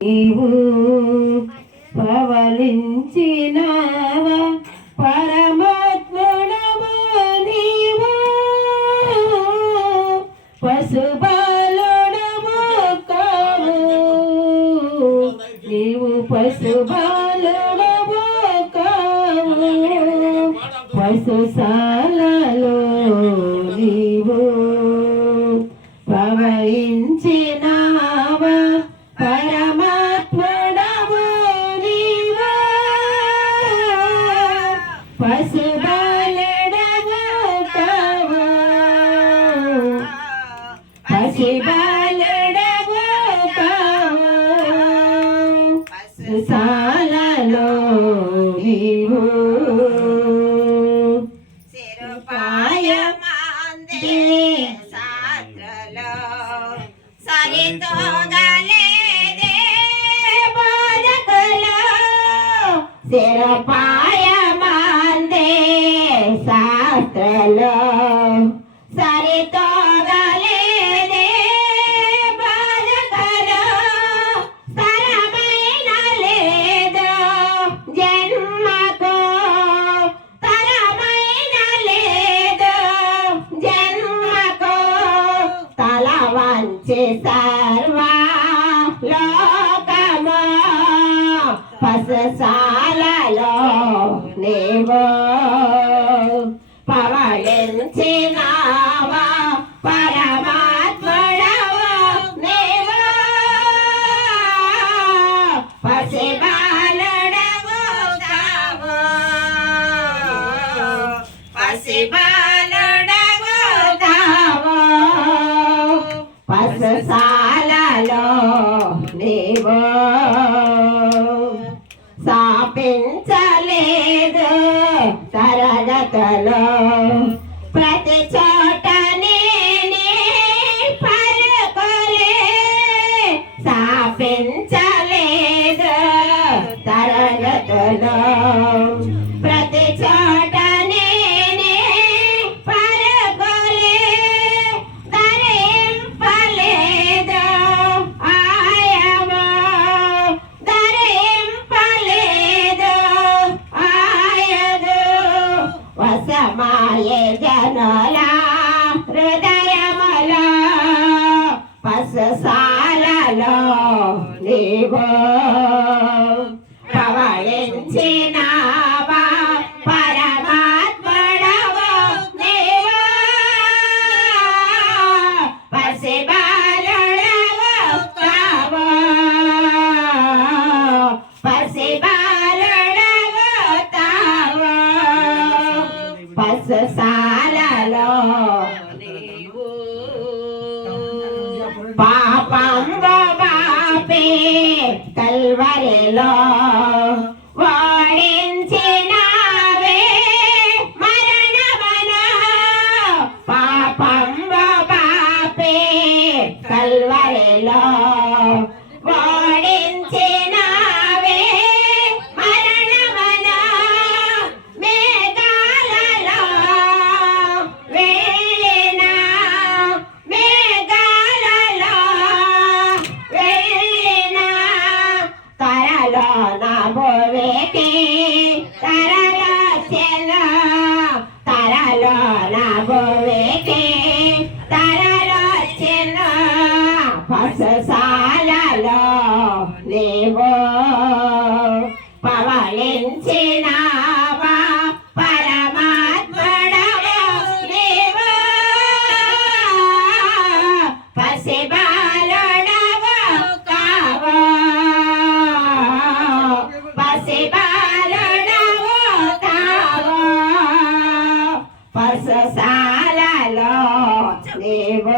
నీవు పవలించినావా పరమాత్ముడవు నీవు. పశుబాలుడవు కావు. నీవు పశుబాలుడవు కావు. పశుశాలలో పశుబాలుడవు కావు పశుబాలుడవు కావు సాలలో నీవు సిరుపాయమాందే సాత్రలో సరితోగలేదే బోధకులు శిరపాయమాందే శాస్త్రలో సరితోగలేదే బోధకులు తరమైన లేదు జన్మకు తరమైన లేదు జన్మకు తల వంచి సర్వా లోకము పససాలలో నీవు పవళించినావా పరమాత్ముడవు నీవు పసిబాలుడవు కావు? పసిబాలుడవు కావు? పససాలలో నీవు సాపించలేదు తరగతలో. ప్రతి చోట నేనే పలుకులే సాపించలేదు తరగతలో. జనుల హృదయములో పససాలలో నీవు ప్రవళించినావా పససాలలో నీవు పాపం బాపే కల్వరిలో వేటి తరలో చెల తరలో నవ్వేకి తరలో చెల పససాలలో నీవు కావు పససాలలో నీవు